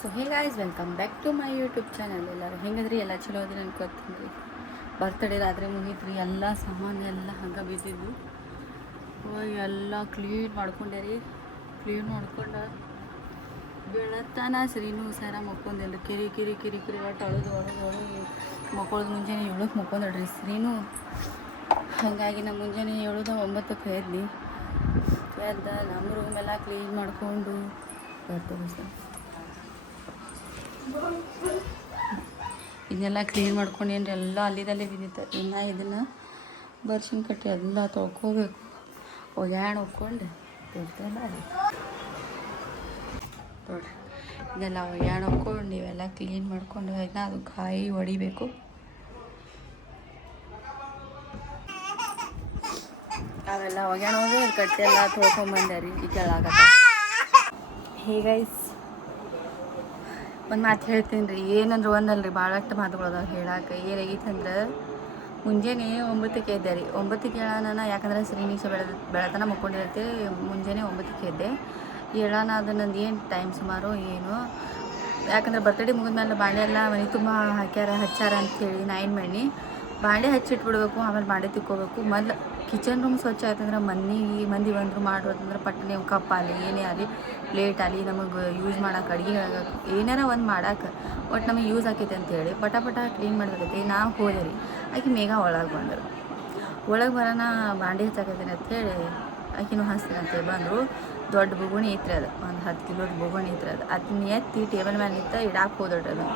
So hey guys welcome back to my YouTube channel. ಎಲ್ಲರೂ ಹೆಂಗದ್ರಿ? ಎಲ್ಲ ಚಲೋ ಅದ್ರಿ ಅನ್ಕೋತೀನಿ ರೀ. ಬರ್ತಡೇ ರಾತ್ರಿ ಮುಗೀತ್ರಿ, ಎಲ್ಲ ಸಾಮಾನು ಎಲ್ಲ ಹಂಗೆ ಬಿದ್ದಿದ್ದು ಹೋಗಿ ಎಲ್ಲ ಕ್ಲೀನ್ ಮಾಡ್ಕೊಂಡೆ ರೀ. ಕ್ಲೀನ್ ಮಾಡ್ಕೊಂಡು ಬೆಳತ್ತಾನ ಶ್ರೀನು ಸರ ಮಕ್ಕೊಂದಿಲ್ಲ, ಕಿರಿ ಕಿರಿ ಕಿರಿ ಕಿರಿ ಒಟ್ಟು ಅಳದು ಮಕ್ಕೊಳ್ಳೋದು ಮುಂಜಾನೆ 7ಕ್ಕೆ ಮಕ್ಕೊಂದಳ್ರಿ ಶ್ರೀನು. ಹಾಗಾಗಿ ನಮ್ಮ ಮುಂಜಾನೆ 9ಕ್ಕೆ ಎದ್ನಿ. ಎದ್ದ ನಮ್ಮ ರೂಮೆಲ್ಲ ಕ್ಲೀನ್ ಮಾಡಿಕೊಂಡು ಇದನ್ನೆಲ್ಲ ಕ್ಲೀನ್ ಮಾಡ್ಕೊಂಡೇನ್ರಿ. ಎಲ್ಲ ಅಲ್ಲಿದಲ್ಲೇ ಬಿದ್ದಿತ್ತು. ಇನ್ನು ಇದನ್ನು ಬರ್ಸಿನ ಕಟ್ಟಿ ಎಲ್ಲ ತೊಳ್ಕೋಬೇಕು. ಒಗ್ಯಾಣ ಹೋಗ್ಕೊಂಡು ತಿಂತಲ್ಲ ರೀ ನೋಡ್ರಿ. ಇದೆಲ್ಲ ಒಗ್ಯಾಣ ಹೋಗ್ಕೊಂಡು ಇವೆಲ್ಲ ಕ್ಲೀನ್ ಮಾಡ್ಕೊಂಡು ಇನ್ನು ಅದು ಕಾಯಿ ಹೊಡಿಬೇಕು. ಅವೆಲ್ಲ ಒಗ್ಯಾಣ ಹೋಗಿ ಕಟ್ಟಿ ಎಲ್ಲ ತೊಳ್ಕೊಂಬಂದೆ ರೀ. ಈ ಕೆಳಗತ್ತ ಹೀಗೈಸ್ ಒಂದು ಮಾತು ಹೇಳ್ತೀನಿ ರೀ. ಏನಂದ್ರೆ ಒಂದಲ್ರಿ, ಭಾಳಷ್ಟು ಮಾತುಗಳದಾವ ಹೇಳಕ್ಕೆ. ಏನಾಗೈತೆ ಅಂದ್ರೆ ಮುಂಜಾನೆ 9ಕ್ಕೆ ಎದ್ದೆ ರೀ. 9ಕ್ಕೆ ಹೇಳೋಣ, ಯಾಕಂದ್ರೆ ಶ್ರೀನಿಶ ಬೆಳತನ ಮಕ್ಕೊಂಡಿರತ್ತೆ. ಮುಂಜಾನೆ 9ಕ್ಕೆ ಎದ್ದೆ. ಹೇಳೋಣ ಅದು ನಂದು ಏನು ಟೈಮ್ ಸುಮಾರು ಏನು, ಯಾಕಂದ್ರೆ ಬರ್ತಡೇ ಮುಗಿದ್ಮೇಲೆ ಬಾಂಡೆ ಎಲ್ಲ ಮನೆ ತುಂಬ ಹಚ್ಚಾರ ಅಂಥೇಳಿ ನಾ ಏನು ಮಾಡಿ ಬಾಂಡೆ ಹಚ್ಚಿಟ್ಬಿಡ್ಬೇಕು. ಆಮೇಲೆ ಬಾಂಡೆ ತಿಕ್ಕೋಬೇಕು. ಮೊದಲು ಕಿಚನ್ ರೂಮ್ ಸ್ವಚ್ಛ ಆಯ್ತಂದ್ರೆ ಮಂದಿ ಬಂದರು ಮಾಡೋದಂದ್ರೆ ಪಟ್ಟನೆ ಕಪ್ಪಾಗಲಿ ಏನೇ ಆಗಲಿ ಪ್ಲೇಟ್ ಆಗಲಿ ನಮಗೆ ಯೂಸ್ ಮಾಡೋಕೆ ಅಡುಗೆ ಏನಾರ ಒಂದು ಮಾಡೋಕೆ ಒಟ್ಟು ನಮಗೆ ಯೂಸ್ ಆಕೈತೆ ಅಂಥೇಳಿ ಪಟ ಕ್ಲೀನ್ ಮಾಡ್ಬೇಕೈತಿ. ನಾವು ಹೋದೆ ರೀ. ಆಕೆ ಮೇಘ ಒಳಗೆ ಬಂದರು. ಒಳಗೆ ಬರೋಣ ಬಾಂಡೆ ಹಚ್ಚಾಕೈತೀನಿ ಅಂಥೇಳಿ ಆಕಿನೂ ಹಚ್ತೀನಿ ಅಂತೇಳಿ ಬಂದರು. ದೊಡ್ಡ ಬೊಗುಣಿ ಐತ್ರಿ, ಅದು ಒಂದು 10 ಕಿಲೋದ ಬೊಗುಣಿ ಐತ್ರಿ. ಅದನ್ನ ಎತ್ತಿ ಟೇಬಲ್ ಮೇಲೆ ನಿಂತ ಇಡಾಕೆ ಹೋದಡ್ರಿ.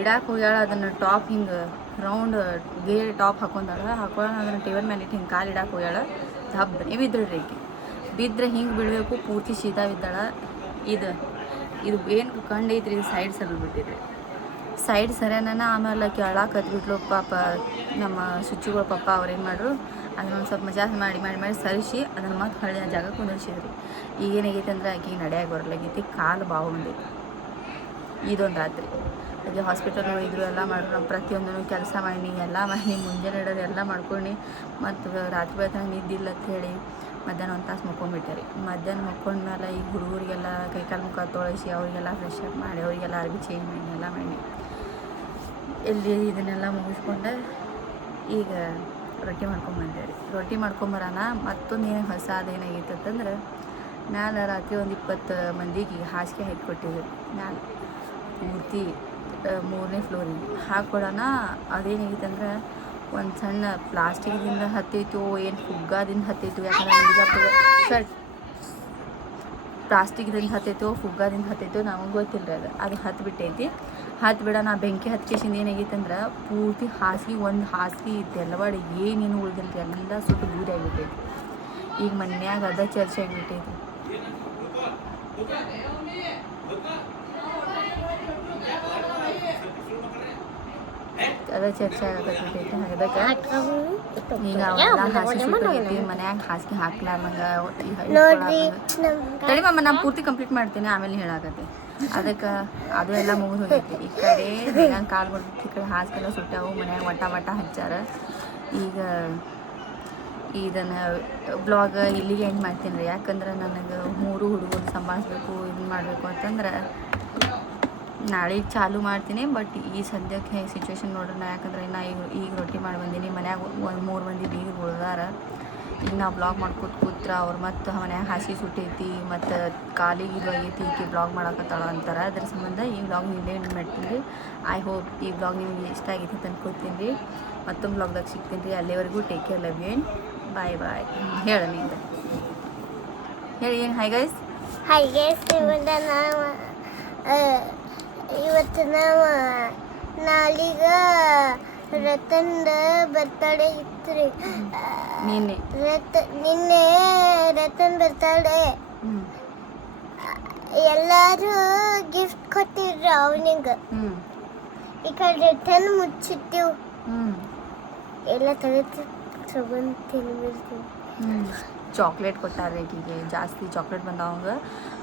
ಇಡಾಕೆ ಹೋಗ್ಯಾಳ. ಅದನ್ನು ಟಾಪ್ ಹಿಂಗೆ ರೌಂಡ್ ಬೇರೆ ಟಾಪ್ ಹಾಕೊಂಡಾಳ. ಅದನ್ನು ಟೇಬಲ್ ಮೇಲೆ ಇಟ್ಟು ಹಿಂಗೆ ಕಾಲು ಇಡಾಕೆ ಹೋಗ್ಯಾಳ. ಹಬ್ಬನೇ ಬಿದ್ದಳ್ರಿ ಆಕೆ. ಬಿದ್ದರೆ ಹಿಂಗೆ ಬೀಳಬೇಕು, ಪೂರ್ತಿ ಶೀತ ಬಿದ್ದಾಳ. ಇದು ಏನು ಕಂಡು ಐತ್ರಿ, ಇದು ಸೈಡ್ ಸರಿ ಬಿಟ್ಟಿದ್ರಿ. ಸೈಡ್ ಸರಿಯಾನ ಆಮೇಲೆ ಕೆಳಕ್ಕೆ ಹತ್ಬಿಟ್ಲು. ಪಾಪ ನಮ್ಮ ಶುಚಿಗಳು ಪಾಪ ಅವ್ರೇನು ಮಾಡ್ರು, ಅದನ್ನೊಂದು ಸ್ವಲ್ಪ ಮಜಾ ಮಾಡಿ ಸರಿಸಿ ಅದನ್ನು ಮತ್ತೆ ಹಳ್ಳಿ ಆ ಜಾಗಕ್ಕೆ ಕುಂದಿರ್ಸಿದ್ರಿ. ಈಗೇನಾಗೈತೆ ಅಂದ್ರೆ ಆಕೆಗೆ ನಡೆಯಾಗಿ ಬರಲಾಗೈತಿ. ಕಾಲು ಬಾವು ಬಂದೈತಿ ಇದೊಂದು ರಾತ್ರಿ. ಹಾಗೆ ಹಾಸ್ಪಿಟಲ್ ಹೋಗಿದ್ರು, ಎಲ್ಲ ಮಾಡಿದ್ರು. ನಾವು ಪ್ರತಿಯೊಂದೂ ಕೆಲಸ ಮಾಡಿ ಎಲ್ಲ ಮಾಡಿ ಮುಂಜಾನೆ ಇಡೋದು ಎಲ್ಲ ಮಾಡ್ಕೊಂಡು ಮತ್ತು ರಾತ್ರಿ ಬೆಳತನ ನಿದ್ದಿಲ್ಲ ಅಂಥೇಳಿ ಮಧ್ಯಾಹ್ನ ಒಂದು ತಾಸು ಮಕ್ಕೊಂಡ್ಬಿಟ್ಟೆ ರೀ. ಮಧ್ಯಾಹ್ನ ಮಕ್ಕೊಂಡ್ಮೇಲೆ ಈಗ ಹುಡುಗರಿಗೆಲ್ಲ ಕೈಕಾಲು ಮುಖ ತೊಳಸಿ ಅವರಿಗೆಲ್ಲ ಫ್ರೆಶ್ ಅಪ್ ಮಾಡಿ ಅವರಿಗೆಲ್ಲ ಅರ್ಬಿ ಚೇಂಜ್ ಮಾಡಿ ಎಲ್ಲ ಮಾಡಿ ಇದನ್ನೆಲ್ಲ ಮುಗಿಸ್ಕೊಂಡು ಈಗ ರೊಟ್ಟಿ ಮಾಡ್ಕೊಂಬಂದೆ ರೀ. ರೊಟ್ಟಿ ಮಾಡ್ಕೊಂಬರೋಣ. ಮತ್ತೊಂದು ಏನು ಹೊಸ ಅದೇನಾಗೈತೆ ಅಂತಂದ್ರೆ, ಮ್ಯಾಲೆ ರಾತ್ರಿ ಒಂದು 20 ಮಂದಿಗೆ ಹಾಸಿಗೆ ಹಾಕಿಕೊಟ್ಟಿದ್ವಿ. ಮ್ಯಾಲೆ ಪೂರ್ತಿ 3ನೇ ಫ್ಲೋರಿಗೆ ಹಾಕ್ಕೊಡೋಣ. ಅದೇನಾಗೈತೆ ಅಂದ್ರೆ ಒಂದು ಸಣ್ಣ ಪ್ಲಾಸ್ಟಿಕ್ದಿಂದ ಹತ್ತೈತು, ಏನು ಫುಗ್ಗಾದಿಂದ ಹತ್ತೈತು. ಯಾಕಂದ್ರೆ ಬಿಜಾಪುರ ಪ್ಲಾಸ್ಟಿಕ್ದಿಂದ ಹತ್ತೈತೋ ಫುಗ್ಗಾದಿಂದ ಹತ್ತೈತೋ ನಮಗೆ ಗೊತ್ತಿಲ್ಲ ರೀ. ಅದು ಹತ್ಬಿಟ್ಟೈತಿ. ಬಿಡೋಣ ಬೆಂಕಿ ಹತ್ಕೇಸಿಂದ ಏನಾಗೈತೆ ಅಂದ್ರೆ ಪೂರ್ತಿ ಹಾಸಿಗೆ ಒಂದು ಹಾಸಿಗೆ ಇತ್ತು ಎಲ್ಲವಾಡಿ ಏನೇನು ಉಳಿದಿಲ್ಲ, ಎಲ್ಲ ಸುಟ್ಟು ಬೂದಿ ಆಗಿಬಿಟ್ಟೈತಿ. ಈಗ ಮನ್ಯಾಗ ಅದ ಚರ್ಚೆ ಆಗಿಬಿಟ್ಟೈತಿ. ಅದ ಚರ್ಚೆ ಆಗಕತ್ತೈತಿ. ಅದಕ್ಕೆ ಈಗ ಅವೆಲ್ಲ ಹಾಸಿಗೆ ಸುಟ್ಟೈತಿ. ಮನ್ಯಾಗ ಹಾಸಿಗೆ ಹಾಕ್ಲಾರ್ದಂಗೆ ತಡಿ ಮಮ್ಮ, ನಾನು ಪೂರ್ತಿ ಕಂಪ್ಲೀಟ್ ಮಾಡ್ತೀನಿ, ಆಮೇಲೆ ಹೇಳಾಕತ್ತೆ. ಅದಕ್ಕೆ ಅದು ಎಲ್ಲ ಮುಗಿದು ಹೋಗೈತಿ. ಈ ಕಡೆ ಬೇಗಂಗೆ ಕಾಲು ಬಿಡ್ಬೇಕು. ಈ ಕಡೆ ಹಾಸಿಗೆಲ್ಲ ಸುಟ್ಟಾವು. ಮನ್ಯಾಗ ವಟ ಹಚ್ಚಾರ. ಈಗ ಇದನ್ನು ಬ್ಲಾಗ್ ಇಲ್ಲಿಗೆ ಎಂಡ್ ಮಾಡ್ತೀನಿ ರೀ. ಯಾಕಂದ್ರೆ ನನಗೆ 3 ಹುಡುಗರು ಸಂಭಾಳಿಸ್ಬೇಕು, ಇದನ್ನು ಮಾಡಬೇಕು ಅಂತಂದ್ರೆ ನಾಳೆಗೆ ಚಾಲು ಮಾಡ್ತೀನಿ. ಬಟ್ ಈ ಸದ್ಯಕ್ಕೆ ಸಿಚುವೇಶನ್ ನೋಡ್ರಿ ನಾ, ಯಾಕಂದ್ರೆ ನಾ ಈಗ ರೊಟ್ಟಿ ಮಾಡಿ ಬಂದೀನಿ. ಮನ್ಯಾಗ 3 ಮಂದಿ ಬೀಗರು ಉಳ್ದಾರ. ಈಗ ನಾವು ಬ್ಲಾಗ್ ಕೂತ್ರ ಅವ್ರು ಮತ್ತು ಮನ್ಯಾಗ ಹಾಸಿಗೆ ಸುಟ್ಟೈತಿ ಮತ್ತು ಕಾಲಿಗೆ ಇದು ಆಗೈತಿ, ಈಕೆ ಬ್ಲಾಗ್ ಮಾಡಕತ್ತಾಳ ಅಂತಾರೆ. ಅದ್ರ ಸಂಬಂಧ ಈ ಬ್ಲಾಗ್ ಇಲ್ಲೇ ಮಾಡ್ತೀನಿ ರೀ. ಐ ಹೋಪ್ ಈ ಬ್ಲಾಗ್ ನಿಮಗೆ ಇಷ್ಟ ಆಗೈತಿ ಅಂತ ಅನ್ಕೋತೀನಿ ರೀ. ಮತ್ತೊಂದು ಬ್ಲಾಗ್ದಾಗ ಸಿಗ್ತೀನಿ ರೀ. ಅಲ್ಲಿವರೆಗೂ ಟೇಕ್ ಕೇರ್, ಲವ್ ಯು, ಬಾಯ್ ಹೇಳ ನಿಂದ ಹೇಳಿ. ಏನು ಹಾಯ್ ಗೈಸ್ ಇವತ್ತು ನಾವು ನಾಳೀಗ ರತನ್ದ ಬರ್ತಡೇ ಇತ್ತು ರೀ. ನಿನ್ನೆ ರತನ್ ಬರ್ತಡೇ. ಎಲ್ಲರೂ ಗಿಫ್ಟ್ ಕೊಟ್ಟಿದ್ರು ಅವನಿಗೆ. ಈ ಕಡೆ ರತನ್ ಮುಚ್ಚಿಟ್ಟಿವು. ಎಲ್ಲ ತಗೊಂಡು ತಿನ್ಬಿಡ್ತೀವಿ. ಚಾಕ್ಲೇಟ್ ಕೊಟ್ಟಾರೆ ಆಕಿಗೆ. ಜಾಸ್ತಿ ಚಾಕ್ಲೇಟ್ ಬಂದವಂಗ.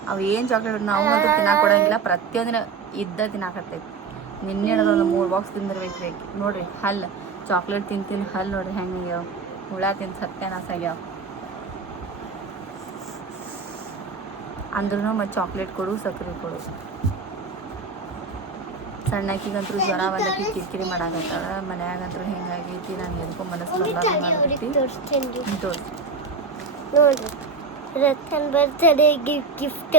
ಅವು ಏನು ಚಾಕ್ಲೇಟ್ ನಾವು ತಿನ್ನಕ್ಕೆ ಕೊಡೋಂಗಿಲ್ಲ. ಪ್ರತಿಯೊಂದಿನ ಇದ್ದ ತಿನ್ನಾಕತ್ತೈತಿ. ನಿನ್ನೆ ಒಂದು 3 ಬಾಕ್ಸ್ ತಿಂದಿರ್ಬೇಕು ನೋಡ್ರಿ. ಹಲ್ಲು ಚಾಕ್ಲೇಟ್ ತಿಂದು ಹಲ್ಲು ನೋಡ್ರಿ ಹೆಂಗಾಗ್ಯಾವ. ಹುಳ ತಿಂದು ಸತ್ಯನಾಶ ಆಗ್ಯಾವ. ಅಂದ್ರೂ ಮತ್ತು ಚಾಕ್ಲೇಟ್ ಕೊಡು, ಸಕ್ಕರೆ ಕೊಡು. ಸಣ್ಣಕ್ಕಿಗಂತೂ ಜ್ವರ ಬಂದಕ್ಕೆ ಕಿರಿಕಿರಿ ಮಾಡಾಕತ್ತಾಳ. ಮನ್ಯಾಗಂತೂ ಹಿಂಗಾಗೈತಿ, ನಾನು ಎದಕ್ಕೂ ಮನಸ್ಸು ಅವ್ರಿಗೆ ತೋರಿಸ್ತೇನೆ ತೋರಿಸಿ. ನೋಡ್ರಿ, ರತನ್ ಬರ್ತಡೇ ಗಿಫ್ಟ್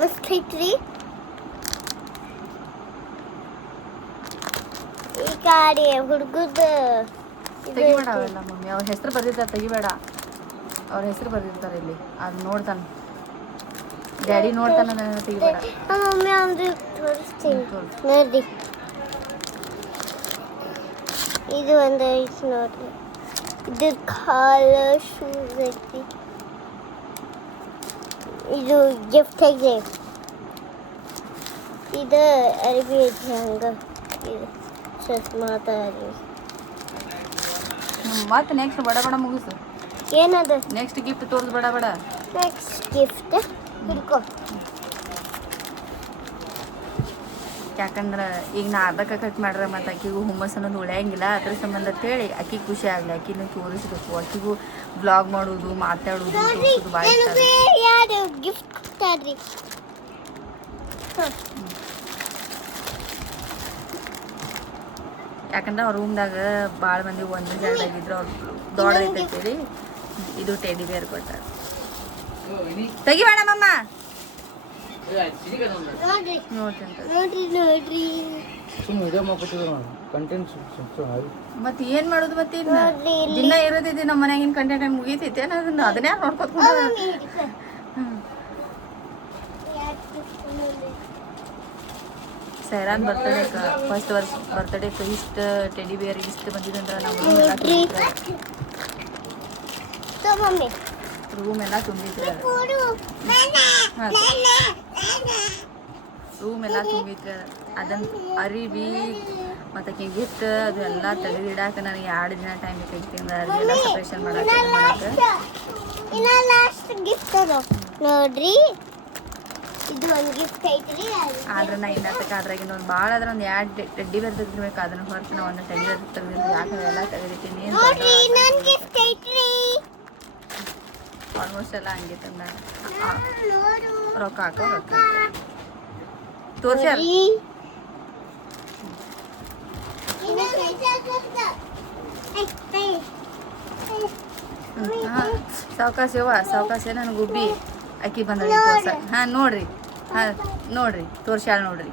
ಮಸ್ತ್ ಐತ್ರಿ. ಈ ಗಾಡಿ ಹುಡುಗದ ತೆಗಿಬೇಡ ಅವೆಲ್ಲ ಮಮ್ಮಿ. ಅವ್ರ ಹೆಸರು ಬರ್ದಿರ್ತಾರೆ, ತೆಗಿಬೇಡ. ಅವ್ರ ಹೆಸರು ಬರ್ದಿರ್ತಾರೆ ಇಲ್ಲಿ, ಅದು ನೋಡ್ತಾನೆ ಡ್ಯಾಡಿ, ನೋಡ್ತಾನೆ. ನನ್ನ ತೆಗಿಬೇಡ ಮಮ್ಮಿ. ಅವ್ರಿಗೆ ತೋರಿಸ್ತೀನಿ ನೋಡ್ರಿ. ಇದು ಒಂದು ಐತಿ ನೋಡ್ರಿ. ಇದು ಕಾಲರ್ ಶೂಸ್ ಐತಿ. ಇದು ಗಿಫ್ಟ್ ಐತಿ. ಇದು ಅರಿವಿ ಐತಿ ಹಂಗ. ಇದು ಚಸ್ಮಾದ ಅರಿವಿ. ಮತ್ತೆ ನೆಕ್ಸ್ಟ್ ಬಡ ಬಡ ಮುಗಿಸು. ಏನದು ನೆಕ್ಸ್ಟ್ ಗಿಫ್ಟ್ ತೋರಿಸ್, ಬಡ ಬಡ. ನೆಕ್ಸ್ಟ್ ಗಿಫ್ಟ್ ಹಿಡ್ಕೊ. ಯಾಕಂದ್ರೆ ಈಗ ನಾ ಅರ್ಧಕ್ಕೆ ಕಟ್ ಮಾಡ್ರೆ ಮತ್ತು ಆಕಿಗೂ ಹುಮ್ಮಸ್ ಅನ್ನೋದು ಉಳಿಯಂಗಿಲ್ಲ. ಅದ್ರ ಸಂಬಂಧ ಅಂತೇಳಿ ಆಕಿಗೆ ಖುಷಿ ಆಗಲಿ, ಆಕಿನೂ ತೋರಿಸ್ಬೇಕು. ಆಕಿಗೂ ಬ್ಲಾಗ್ ಮಾಡೋದು, ಮಾತಾಡೋದು, ತೋರಿಸೋದು ಭಾಳ ಇಷ್ಟ. ಯಾರು ಗಿಫ್ಟ್ ಕೊಟ್ಟಾರ್ರಿ? ಯಾಕಂದ್ರೆ ಅವ್ರ ರೂಮ್ದಾಗ ಭಾಳ ಮಂದಿ ಒಂದು ಜಾಗದಾಗಿದ್ರು, ಅವ್ರು ದೊಡ್ಡದೈತೆ ಅಂತೇಳಿ ಇದು ಟೆಡಿ ಬೇರ್ ಕೊಟ್ಟಾರ. ತೆಗಿಬೇಡ ಮಮ್ಮ. ನೋಡ್ರಿ ನೋಡ್ತೀನಿ ನೋಡ್ರಿ ನೋಡ್ರಿ. ಮತ್ತೆ ಏನ್ ಮಾಡೋದು? ಮತ್ತೆ ನೋಡ್ರಿ ಇಲ್ಲಿ. ದಿನ ಇರೋದೈತಿ ನಮ್ಮ ಮನ್ಯಾಗಿನ ಕಂಟೆಂಟ್ ಮುಗೀತೈತೆ ಅದನ್ನ, ಅದನ್ನ ಯಾರು ನೋಡ್ಕೊತ ಸೈರಾನ್ ಬರ್ತಡೇಕ ಫಸ್ಟ್ ವರ್ಷ ಬರ್ತಡೇಕ ಇಷ್ಟು ಟೆಡಿ ಬೇರ್ ಇಷ್ಟು ಬಂದಿದಂದ್ರೆ ನಾವು ರೂಮ್ ಎಲ್ಲ ತುಂಬಿದ್ರೆ, ರೂಮ್ ಎಲ್ಲ ತುಂಬಿದ್ರೆ ಅದನ್ನ ಅರಿವಿ ಮತ್ತು ಗಿಫ್ಟ್ ಅದು ಎಲ್ಲ ತೆಗೆದಿಡಾಕ ನನಗೆ 2 ದಿನ ಟೈಮ್ ಬೇಕೈತಿ. ಅರಿವಿ ಎಲ್ಲ ಸಪ್ರೇಷನ್ ಮಾಡಕ್ಕೆ. ನೋಡ್ರಿ, ಇದು ಒಂದು ಗಿಫ್ಟ್ ಐತ್ರಿ. ಆದ್ರೆ ನಾ ಇನ್ನತ್ತಕ್ಕೆ ಅದ್ರಾಗಿಂದ ಒಂದು ಭಾಳ ಆದ್ರೆ ಒಂದು 2 ಟೆಡ್ಡಿ ಬೇರ್ ತೆಗೆದಿರ್ಬೇಕು. ಅದನ್ನ ಹೊರತು ನಾವು ಒಂದು ಟೆಡ್ಡಿ ಬೇರ್ ತೆಗೆದಿರ್ತೀವಿ. ಯಾಕಂದ್ರೆ ಎಲ್ಲ ತೆಗೆದಿರ್ತೀನಿ. ನೋಡ್ರಿ, ನನ್ನ ಗಿಫ್ಟ್ ಐತ್ರಿ. ಆಲ್ಮೋಸ್ಟ್ ಎಲ್ಲ ಹಂಗೆ ತಂದ ರೊಕ್ಕ ಹಾಕೋ ರೊಕ್ಕ ತೋರ್ಸ್ಯಾರ. ಸಾವಕಾಶ ಯವ್ವ, ಸಾವಕಾಶ. ನನ್ನ ಗುಬ್ಬಿ ಅಕ್ಕಿ ಬಂದಳಿ ತೋರ್ಸ. ಹಾಂ ನೋಡ್ರಿ, ಹಾಂ ನೋಡ್ರಿ, ತೋರ್ಸ್ಯಾಳ ನೋಡ್ರಿ.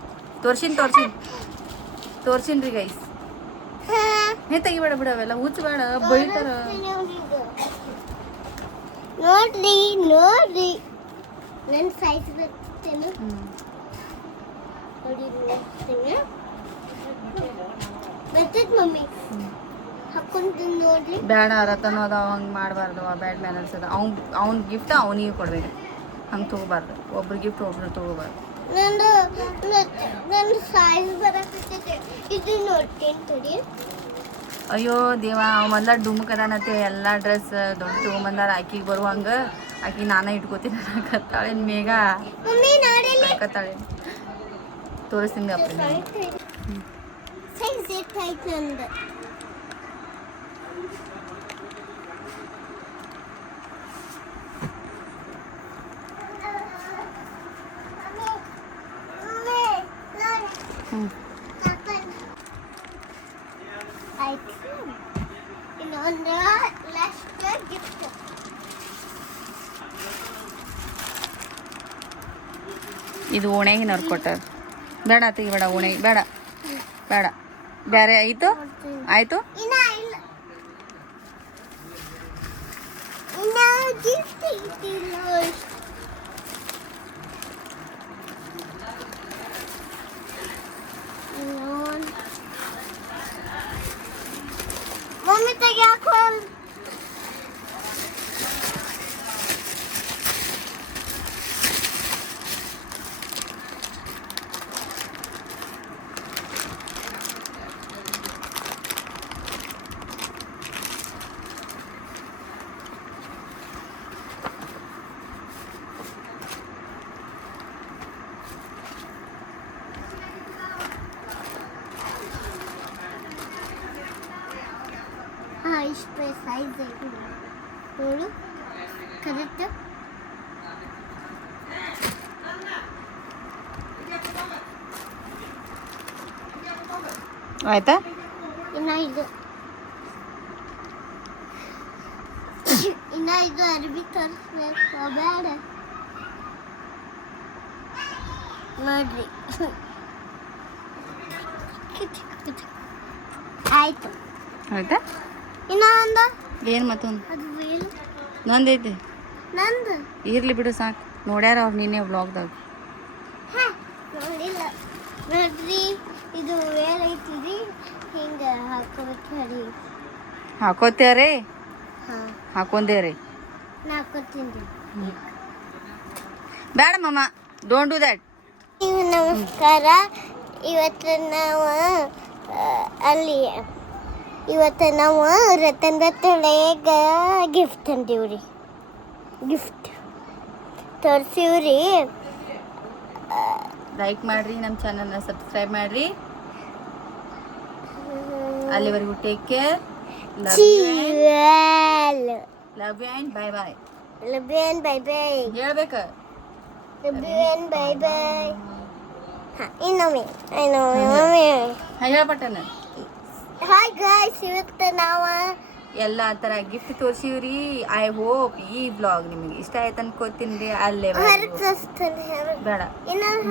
ತೋರ್ಸಿನ್ರಿ ಗೈಸ್. ತೆಗಿಬೇಡ ಬಿಡ, ಅವೆಲ್ಲ ಹುಚ್ಚಬೇಡ, ಬೈತಾರ. ನೋಡ್ರಿ ನೋಡ್ರಿ, ನನ್ನ ಸೈಜ್ ಬರ್ತೇನೆ ನೋಡಿ. ಬರ್ತೈತೆ ಮಮ್ಮಿ, ಹಾಕೊಂಡು ನೋಡ್ರಿ. ಬೇಡ ರತನ ಅದ ಹಂಗೆ ಮಾಡಬಾರ್ದು. ಬ್ಯಾಡ್ ಮ್ಯಾನರ್ಸ್ ಅದ. ಅವ್ನ ಗಿಫ್ಟ್ ಅವನಿಗೆ ಕೊಡ್ಬೇಕು, ಹಂಗೆ ತೊಗೋಬಾರ್ದು. ಒಬ್ರು ಗಿಫ್ಟ್ ಒಬ್ರು ತೊಗೋಬಾರ್ದು. ನನ್ನ ಸೈಜ್ ಬರಕತ್ತೈತೆ. ಇದು ನೋಡ್ತೇನೆ ತಡಿ. ಅಯ್ಯೋ ದೇವ, ಅವ ಮೊದಲ ಡುಮ್ಕದಾನತ್ತೆ. ಎಲ್ಲ ಡ್ರೆಸ್ ದೊಡ್ಡ ತೊಗೊಂಬಂದಾರ. ಆಕಿಗೆ ಬರುವಂಗ ಆಕಿ ನಾನೇ ಇಟ್ಕೋತೀನಿ ಕತ್ತಾಳೆ ಮೇಗ ಕತ್ತಾಳೆ. ತೋರಿಸ್ತೀನಿ ಅಪ್ಪ. ಸೈಜ್ ಎಷ್ಟಾಯ್ತು ನಂದು? ಇನ್ನೊಂದು ಲಾಸ್ಟ್ ಗಿಫ್ಟ್. ಇದು ಓಣ್ಯಾಗಿನವ್ರು ಕೊಟ್ಟಾರ. ಬೇಡ ತೆಗಿಬೇಡ, ಓಣೆ ಬೇಡ ಬೇಡ. ಬೇರೆ ಆಯಿತು ಆಯಿತು. ಇನ್ನ ಗಿಫ್ಟ್ ಐತಿಲ್ಲ. ಮಮ್ಮಿ ತೆಗಿಯಾಕೋ. ಇಷ್ಟು ಸೈಜ್ ಐತಿ ನೋಡು. ಕರೆಕ್ಟ್ ಆಯ್ತಾ? ಇನ್ನ ಇದು ಅರ್ಬಿ ತರಿಸ್ಬೇಕು ಬೇಡ ನೋಡ್ರಿ. ಆಯ್ತು. ಆಯ್ತಾ? ಇನ್ನ ಒಂದು ಏನು ಮತ್ತೊಂದು ಅದು ವೀಲ್ ನಂದೈತಿ. ನಂದು ಇರ್ಲಿ ಬಿಡು ಸಾಕು. ನೋಡ್ಯಾರ ಅವ್ರು ನಿನ್ನೆ ವ್ಲಾಗ್ದಾಗ. ನೋಡಿಲ್ಲ ನೋಡ್ರಿ. ಇದು ವೇಲ್ ಐತಿರಿ ಹಿಂಗೆ ಹಾಕೋಬೇಕು ಹೇಳಿ. ಹಾಕೋತೇವ್ರಿ, ಹಾಂ ಹಾಕೊಂದೇವ್ರಿ. ನಾ ಹಾಕೋತೀನಿ. ಬೇಡ ಮಮ್ಮ, ಡೋಂಟ್ ಡೂ ದ್ಯಾಟ್. ನಮಸ್ಕಾರ. ಇವತ್ತು ನಾವು ರತನ್ ಬರ್ತಡೆಗ ಗಿಫ್ಟ್ ತಂದೀವ್ರಿ. ಗಿಫ್ಟ್ ತೋರಿಸಿವ್ರಿ. ಲೈಕ್ ಮಾಡ್ರಿ, ನಮ್ಮ ಚಾನಲ್ನ ಸಬ್ಸ್ಕ್ರೈಬ್ ಮಾಡ್ರಿ. ಅಲ್ಲಿವರೆಗೂ take care. Love you and bye bye. Love you and bye bye. ಹೇಳ್ಬೇಕ. Love you and bye bye. ಇನ್ನೊಮ್ಮೆ ಹೇಳ್ಪಟ್ಟನ. ಹಾಯ್ ಗಾಯ್ಸ್, ಇವತ್ತು ನಾವು ಎಲ್ಲ ಥರ ಗಿಫ್ಟ್ ತೋರಿಸಿವ್ರಿ. ಐ ಹೋಪ್ ಈ ಬ್ಲಾಗ್ ನಿಮಗೆ ಇಷ್ಟ ಆಯ್ತು ಅನ್ಕೋತೀನಿ ರೀ. ಅಲ್ಲೇ ಬೇಡ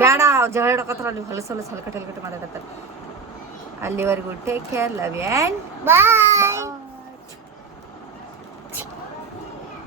ಬೇಡ ಜಗಳ ಹಿಡಕತ್ತಾರ ಅಲ್ಲಿ ಹೊಲಸು ಹಲಕಟ್ಟೆ ಮಾತಾಡತ್ತಾರ. ಅಲ್ಲಿವರೆಗೂ take care. Love you and bye.